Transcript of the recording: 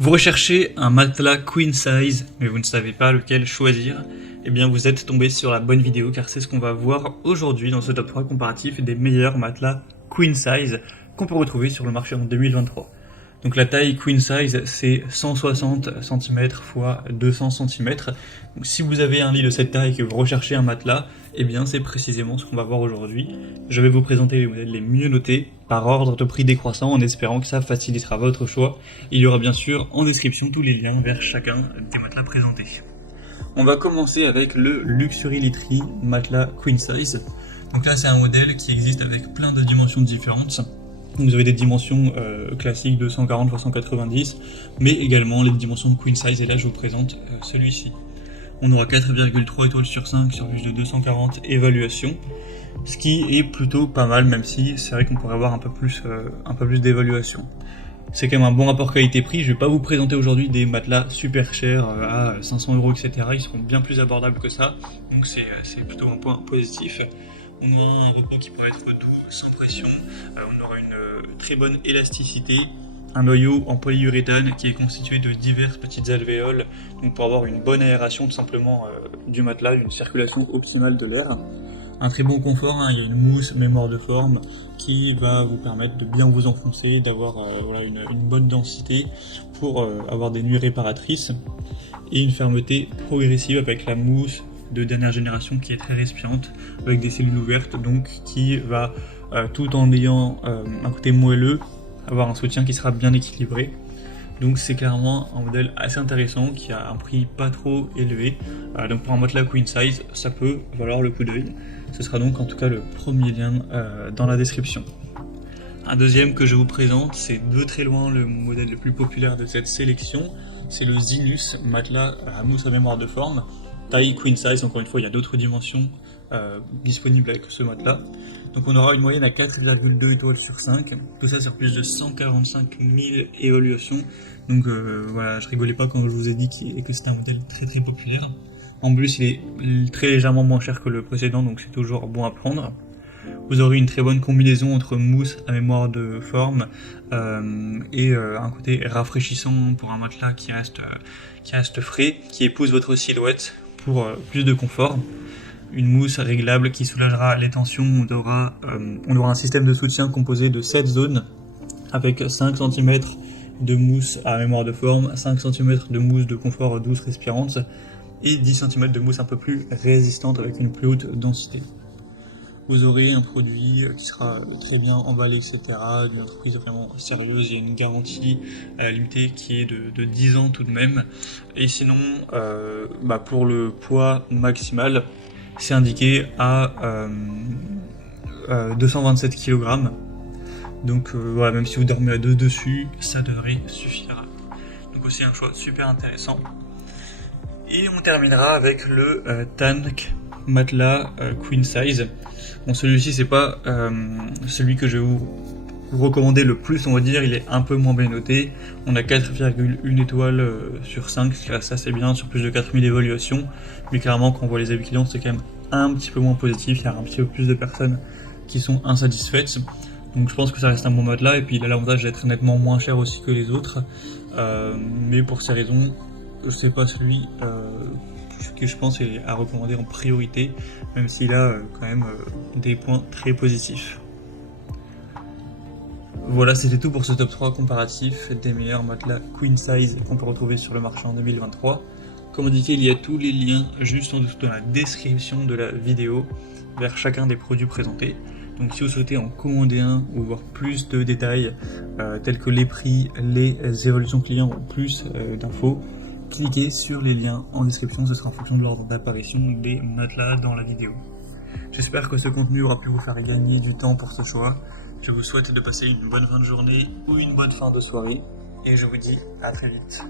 Vous recherchez un matelas queen size, mais vous ne savez pas lequel choisir. Eh bien vous êtes tombé sur la bonne vidéo car c'est ce qu'on va voir aujourd'hui dans ce top 3 comparatif des meilleurs matelas queen size qu'on peut retrouver sur le marché en 2023. Donc la taille queen size c'est 160 cm x 200 cm. Donc si vous avez un lit de cette taille et que vous recherchez un matelas, eh bien c'est précisément ce qu'on va voir aujourd'hui. Je vais vous présenter les modèles les mieux notés par ordre de prix décroissant en espérant que ça facilitera votre choix. Il y aura bien sûr en description tous les liens vers chacun des matelas présentés. On va commencer avec le Luxury Literie matelas queen size. Donc là c'est un modèle qui existe avec plein de dimensions différentes. Donc vous avez des dimensions classiques 240 x 190, mais également les dimensions queen size, et là je vous présente celui-ci. On aura 4,3 étoiles sur 5 sur plus de 240 évaluations, ce qui est plutôt pas mal, même si c'est vrai qu'on pourrait avoir un peu plus d'évaluation. C'est quand même un bon rapport qualité-prix. Je vais pas vous présenter aujourd'hui des matelas super chers à 500 €, etc. Ils seront bien plus abordables que ça, donc c'est plutôt un point positif. On aura un rapport qui pourrait être doux, sans pression, on aura une très bonne élasticité, un noyau en polyuréthane qui est constitué de diverses petites alvéoles, donc pour avoir une bonne aération tout simplement du matelas, une circulation optimale de l'air. Un très bon confort, il y a une mousse mémoire de forme qui va vous permettre de bien vous enfoncer, d'avoir une bonne densité pour avoir des nuits réparatrices, et une fermeté progressive avec la mousse de dernière génération qui est très respirante avec des cellules ouvertes, donc qui va tout en ayant un côté moelleux avoir un soutien qui sera bien équilibré. Donc c'est clairement un modèle assez intéressant qui a un prix pas trop élevé, donc pour un matelas queen size ça peut valoir le coup d'œil. Ce sera donc en tout cas le premier lien dans la description. Un deuxième que je vous présente, c'est de très loin le modèle le plus populaire de cette sélection, c'est le Zinus matelas à mousse à mémoire de forme, taille queen size. Encore une fois il y a d'autres dimensions disponibles avec ce matelas. Donc on aura une moyenne à 4,2 étoiles sur 5, tout ça sur plus de 145 000 évaluations. Donc voilà, je rigolais pas quand je vous ai dit que c'était un modèle très très populaire. En plus il est très légèrement moins cher que le précédent, donc c'est toujours bon à prendre. Vous aurez une très bonne combinaison entre mousse à mémoire de forme et un côté rafraîchissant pour un matelas qui reste frais, qui épouse votre silhouette pour plus de confort. Une mousse réglable qui soulagera les tensions. On aura un système de soutien composé de 7 zones avec 5 cm de mousse à mémoire de forme, 5 cm de mousse de confort douce respirante et 10 cm de mousse un peu plus résistante avec une plus haute densité. Vous aurez un produit qui sera très bien emballé, etc. d'une entreprise vraiment sérieuse. Il y a une garantie limitée qui est de 10 ans tout de même. Et sinon, pour le poids maximal, c'est indiqué à 227 kg. Donc voilà, même si vous dormez à deux dessus, ça devrait suffire. Donc aussi un choix super intéressant. Et on terminera avec le Tank matelas queen size. Bon, celui-ci c'est pas celui que je vais vous recommander le plus, on va dire. Il est un peu moins bien noté. On a 4,1 étoiles sur 5, ce qui reste assez bien sur plus de 4000 évaluations. Mais clairement quand on voit les avis clients c'est quand même un petit peu moins positif. Il y a un petit peu plus de personnes qui sont insatisfaites. Donc je pense que ça reste un bon matelas, et puis il a l'avantage d'être nettement moins cher aussi que les autres. Mais pour ces raisons, c'est pas celui que je pense est à recommander en priorité, même s'il a quand même des points très positifs. Voilà, c'était tout pour ce top 3 comparatif des meilleurs matelas queen size qu'on peut retrouver sur le marché en 2023. Comme indiqué, il y a tous les liens juste en dessous dans la description de la vidéo vers chacun des produits présentés. Donc si vous souhaitez en commander un ou voir plus de détails tels que les prix, les évolutions clients ou plus d'infos, cliquez sur les liens en description, ce sera en fonction de l'ordre d'apparition des matelas dans la vidéo. J'espère que ce contenu aura pu vous faire gagner du temps pour ce choix. Je vous souhaite de passer une bonne fin de journée ou une bonne fin de soirée, et je vous dis à très vite.